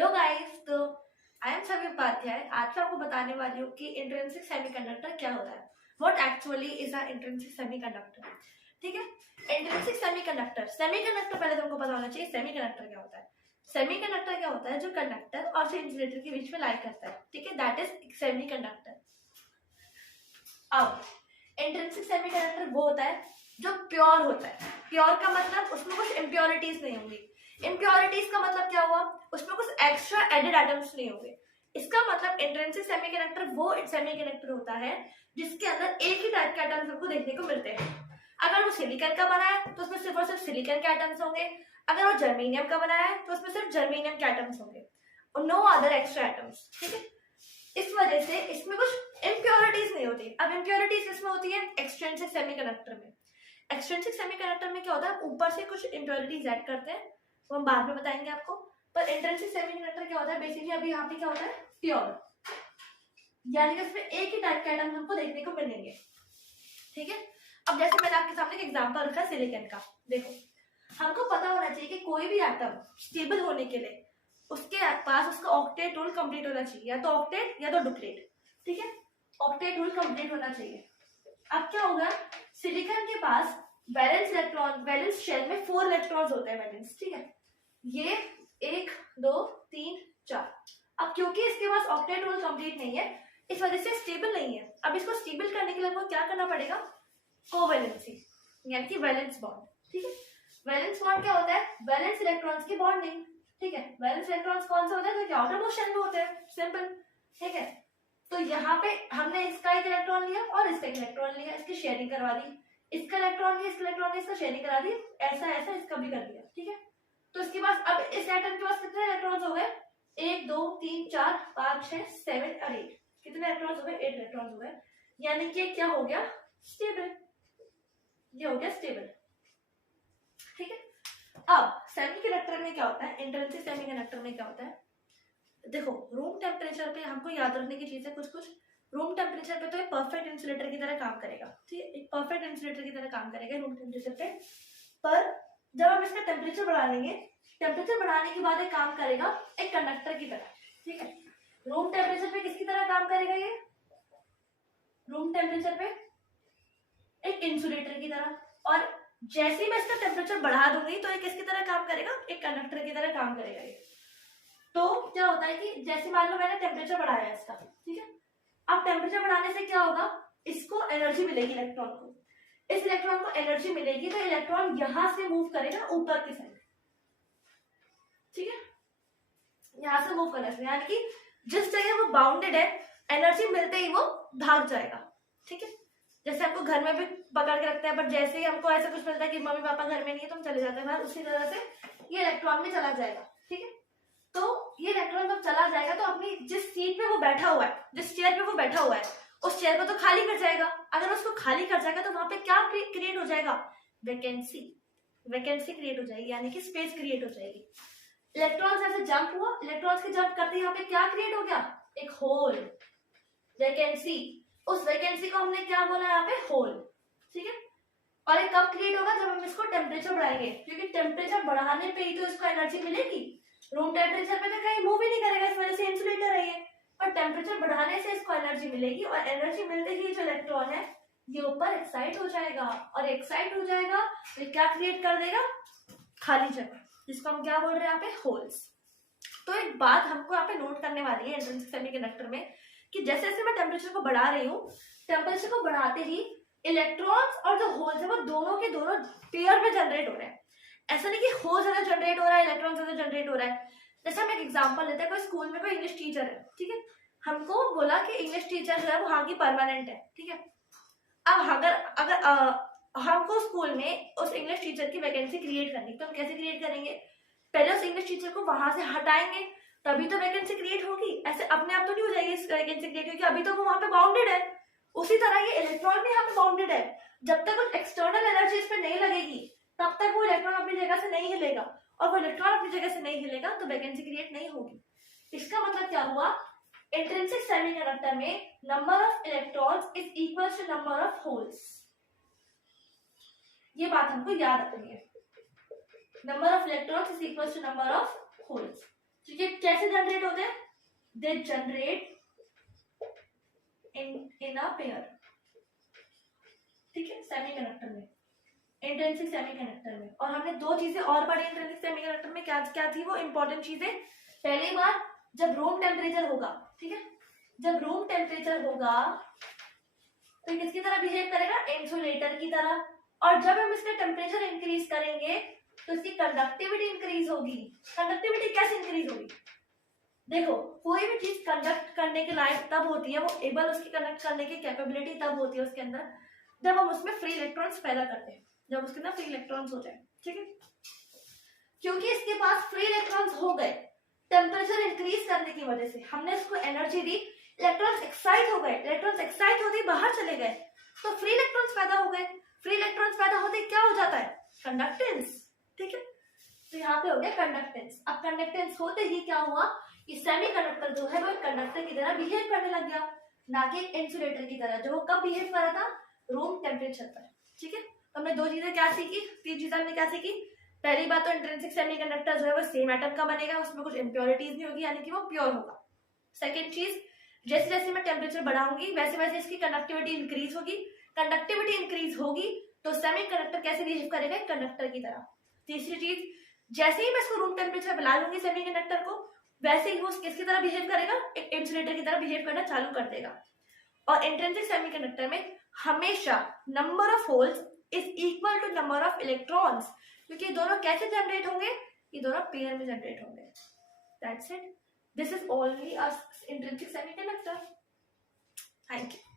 Hello guys, तो I am छवि उपाध्याय। आज मैं आपको बताने वाली हूँ कि इंट्रिंसिक सेमीकंडक्टर क्या होता है। What actually is a intrinsic semiconductor. ठीक है, इंट्रिंसिक सेमीकंडक्टर पहले तुमको पता होना चाहिए सेमीकंडक्टर क्या होता है। सेमीकंडक्टर क्या होता है? जो कंडक्टर और जो इंसुलेटर के बीच में लाई करता है, ठीक है, दैट इज सेमीकंडक्टर। अब इंट्रिंसिक सेमीकंडक्टर वो होता है जो प्योर होता है। प्योर का मतलब उसमें कुछ इम्प्योरिटीज नहीं होंगी। इम्प्योरिटीज का मतलब क्या हुआ? उसमें कुछ एक्स्ट्रा एडेड एटम्स नहीं होंगे। इसका मतलब इंट्रिंसिक सेमीकंडक्टर वो सेमीकंडक्टर होता है जिसके अंदर एक ही टाइप के एटम्स हमको देखने को मिलते हैं। अगर वो सिलिकॉन का बना है तो उसमें सिर्फ और सिर्फ सिलिकॉन के एटम्स होंगे। अगर वो जर्मेनियम का बना है तो उसमें सिर्फ जर्मेनियम के एटम्स होंगे और नो अदर एक्स्ट्रा एटम्स। ठीक है, इस वजह से इसमें कुछ इम्प्योरिटीज नहीं होती। अब इम्प्योरिटीज किसमें होती है? एक्सट्रिंसिक सेमीकंडक्टर में। एक्सट्रिंसिक सेमीकंडक्टर में क्या होता है? ऊपर से कुछ इम्प्योरिटीज ऐड करते हैं, वो हम बाद में बताएंगे आपको। पर इंट्रिंसिक सेमीकंडक्टर क्या होता है? बेसिकली अभी यहाँ पे क्या होता है? प्योर, यानी कि उसमें एक ही टाइप के एटम हमको देखने को मिलेंगे। ठीक है, अब जैसे मैंने आपके सामने एक एग्जांपल रखा सिलिकॉन का। देखो, हमको पता होना चाहिए कि कोई भी एटम स्टेबल होने के लिए उसके पास उसका ऑक्टेट रूल कंप्लीट होना चाहिए, या तो ऑक्टेट या तो डुप्लेट। ठीक है, ऑक्टेट रूल कंप्लीट होना चाहिए। अब क्या होगा? सिलिकॉन के पास वैलेंस इलेक्ट्रॉन, वैलेंस शेल में 4 इलेक्ट्रॉन्स होते हैं वैलेंस। ठीक है, ये 1 2 3 4। अब क्योंकि इसके पास ऑक्टेट रूल कंप्लीट नहीं है, इस वजह से स्टेबल नहीं है। अब इसको स्टेबल करने के लिए हमको क्या करना पड़ेगा? कोवैलेंसी, यानी कि वैलेंस बॉन्ड। ठीक है, वैलेंस बॉन्ड क्या होता है? वैलेंस इलेक्ट्रॉन्स की बॉन्डिंग। ठीक है, वैलेंस इलेक्ट्रॉन्स कौन से होते हैं? तो क्या आउटर मोस्ट शेल में होते हैं, सिंपल। ठीक है, तो यहाँ पे हमने इसका एक इलेक्ट्रॉन लिया और इसका एक इलेक्ट्रॉन लिया, इसकी शेयरिंग करवा दी। इसका इलेक्ट्रॉन लिया, इसका इलेक्ट्रॉन लिया, इसका शेयरिंग करा दी, ऐसा ऐसा इसका भी कर दिया। ठीक है, तो इसके पास अब इस एटम के पास कितने इलेक्ट्रॉन्स हो गए? 1 2 3 4 5 6 7 और 8। कितने इलेक्ट्रॉन्स हो गए? 8 इलेक्ट्रॉन्स हो गए, यानी कि क्या हो गया? स्टेबल। ये हो गया स्टेबल। ठीक है, अब सेमीकंडक्टर में क्या होता है? इंट्रिंसिक सेमीकंडक्टर में क्या होता है? देखो, रूम टेम्परेचर पे हमको याद रखने की चीज है कुछ कुछ। रूम टेम्परेचर पे तो एक परफेक्ट इंसुलेटर की तरह काम करेगा। ठीक है, एक परफेक्ट इंसुलेटर की तरह काम करेगा रूम टेम्परेचर पे। पर जब हम इसका टेम्परेचर बढ़ा लेंगे, टेम्परेचर बढ़ाने के बाद एक काम करेगा एक कंडक्टर की तरह। ठीक है, रूम टेम्परेचर पे किसकी तरह काम करेगा? ये रूम टेम्परेचर पे एक इंसुलेटर की तरह। और जैसे ही मैं इसका टेम्परेचर बढ़ा दूंगी तो ये किसकी तरह काम करेगा? एक कंडक्टर की तरह काम करेगा ये। तो क्या होता है कि जैसे मान लो मैंने टेम्परेचर बढ़ाया इसका, ठीक है, अब टेम्परेचर बढ़ाने से क्या होगा? इसको एनर्जी मिलेगी, इलेक्ट्रॉन को। इस इलेक्ट्रॉन को एनर्जी मिलेगी तो इलेक्ट्रॉन यहां से मूव करेगा ऊपर की साइड। ठीक है, यहां से मूव करने से, यानी कि जिस जगह वो बाउंडेड है, एनर्जी मिलते ही वो भाग जाएगा। ठीक है, जैसे हमको घर में भी पकड़ के रखते हैं, पर जैसे ही हमको ऐसा कुछ मिलता है कि मम्मी पापा घर में नहीं है तो हम चले जाते हैं बाहर, उसी तरह से ये इलेक्ट्रॉन में चला जाएगा। ठीक है, तो ये इलेक्ट्रॉन जब चला जाएगा तो अपनी जिस सीट पे वो बैठा हुआ है, जिस चेयर पे वो बैठा हुआ है, उस चेयर को तो खाली कर जाएगा। अगर उसको खाली कर जाएगा तो वहां पे क्या क्रिएट हो जाएगा? वैकेंसी। वैकेंसी क्रिएट हो जाएगी, यानी कि स्पेस क्रिएट हो जाएगी। इलेक्ट्रॉन्स ऐसे जंप हुआ, इलेक्ट्रॉन्स के जंप करते यहाँ पे क्या क्रिएट हो गया? एक होल, वैकेंसी। उस वैकेंसी को हमने क्या बोला यहाँ पे? होल। ठीक है, और ये कब क्रिएट होगा? जब हम इसको टेम्परेचर बढ़ाएंगे, क्योंकि टेम्परेचर बढ़ाने पे ही तो इसको एनर्जी मिलेगी। रूम टेम्परेचर पे तो कहीं मूव ही नहीं करेगा, इस वजह से इंसुलेटर है ये। पर टेम्परेचर बढ़ाने से इसको एनर्जी मिलेगी, और एनर्जी मिलते ही जो इलेक्ट्रॉन है ये ऊपर एक्साइट हो जाएगा, और एक्साइट हो जाएगा तो क्या क्रिएट कर देगा? खाली जगह, जिसको हम क्या बोल रहे हैं यहाँ पे? होल्स। तो एक बात हमको यहाँ पे नोट करने वाली है इंट्रिंसिक सेमीकंडक्टर में, कि जैसे जैसे मैं टेम्परेचर को बढ़ा रही हूँ, टेम्परेचर को बढ़ाते ही इलेक्ट्रॉन्स और जो होल्स है वो दोनों के दोनों पेयर में जनरेट हो रहे हैं। ऐसा नहीं कि होल ज्यादा जनरेट हो रहा है, इलेक्ट्रॉन ज्यादा जनरेट हो रहा है। जैसे हम एक एग्जांपल लेते हैं, कोई स्कूल में कोई इंग्लिश टीचर है, ठीक है, हमको बोला कि इंग्लिश टीचर जो है वो वहां की परमानेंट है। ठीक है, अब अगर अगर हमको स्कूल में उस इंग्लिश टीचर की वैकेंसी क्रिएट करनी, तो हम कैसे क्रिएट करेंगे? पहले उस इंग्लिश टीचर को वहां से हटाएंगे, तभी तो वैकेंसी क्रिएट होगी। ऐसे अपने आप तो नहीं हो जाएगी वैकेंसी क्रिएट, क्योंकि अभी तो वो वहां पे बाउंडेड है। उसी तरह ये इलेक्ट्रॉन भी यहाँ पे बाउंडेड है। जब तक कुछ एक्सटर्नल एनर्जी इस पर नहीं लगेगी तब तक वो इलेक्ट्रॉन अपनी जगह से नहीं हिलेगा, और वो इलेक्ट्रॉन अपनी जगह से नहीं हिलेगा तो वैकेंसी क्रिएट नहीं होगी। इसका मतलब क्या हुआ? इंट्रिंसिक सेमीकंडक्टर में number of electrons is equal to number of holes. ये बात हमको याद रखनी है, number of electrons is equal to number of holes. ठीक है, कैसे जनरेट होते हैं? They generate in a pair, ठीक है, सेमीकंडक्टर में, इंट्रिंसिक सेमीकंडक्टर में। और हमने दो चीजें और पढ़ी इंट्रिंसिक सेमीकंडक्टर में, क्या क्या थी वो इंपॉर्टेंट चीजें? पहली बात, जब रूम टेम्परेचर होगा, ठीक है, जब रूम टेम्परेचर होगा तो किसकी तरह बिहेव करेगा? इंसुलेटर की तरह। और जब हम इसका टेम्परेचर इंक्रीज करेंगे तो इसकी कंडक्टिविटी इंक्रीज होगी। कंडक्टिविटी कैसे इंक्रीज होगी? देखो, कोई भी चीज कंडक्ट करने के लायक तब होती है, वो एबल उसकी कंडक्ट करने की कैपेबिलिटी तब होती है उसके अंदर, जब हम उसमें फ्री इलेक्ट्रॉन्स पैदा करते हैं, जब उसके अंदर फ्री इलेक्ट्रॉन्स हो जाए, ठीक है। क्योंकि इसके पास फ्री इलेक्ट्रॉन्स हो गए टेम्परेचर इंक्रीज करने की वजह से, हमने इसको एनर्जी दी, इलेक्ट्रॉन्स एक्साइट हो गए, इलेक्ट्रॉन्स एक्साइट होते ही बाहर चले गए, तो फ्री इलेक्ट्रॉन्स पैदा हो गए। फ्री इलेक्ट्रॉन्स पैदा होते ही क्या हो जाता है? कंडक्टेंस, ठीक है। तो यहाँ पे हो गया कंडक्टेंस। अब कंडक्टेंस होते ही क्या हुआ कि सेमीकंडक्टर जो है वो एक कंडक्टर की तरह बिहेव करने लग गया, ना कि एक इंसुलेटर की तरह, जो वो कब बिहेव कर रहा था? रूम टेम्परेचर पर, ठीक है। तो हमने दो चीजें क्या सीखी? तीन चीजें हमने क्या सीखी? पहली बात तो इंट्रिंसिक सेमीकंडक्टर जो है वो सेम एटम का बनेगा, उसमें कुछ इम्प्योरिटीज नहीं होगी, यानी कि वो प्योर होगा। सेकेंड चीज, जैसे जैसे मैं टेम्परेचर बढ़ाऊंगी वैसे वैसे इसकी कंडक्टिविटी इंक्रीज होगी। कंडक्टिविटी इंक्रीज होगी तो सेमीकंडक्टर कैसे बिहेव करेगा? कंडक्टर की तरह। तीसरी चीज, जैसे ही मैं इसको रूम टेम्परेचर पे ला लूंगी सेमीकंडक्टर को, वैसे ही वो किसकी तरह बिहेव करेगा? एक इंसुलेटर की तरह बिहेव करना चालू कर देगा। और इंट्रिंसिक सेमीकंडक्टर में हमेशा number of holes is equal to number of electrons, क्योंकि दोनों कैसे जनरेट होंगे? ये दोनों पेयर में जनरेट होंगे। That's it, this is only a intrinsic semiconductor. Thank you.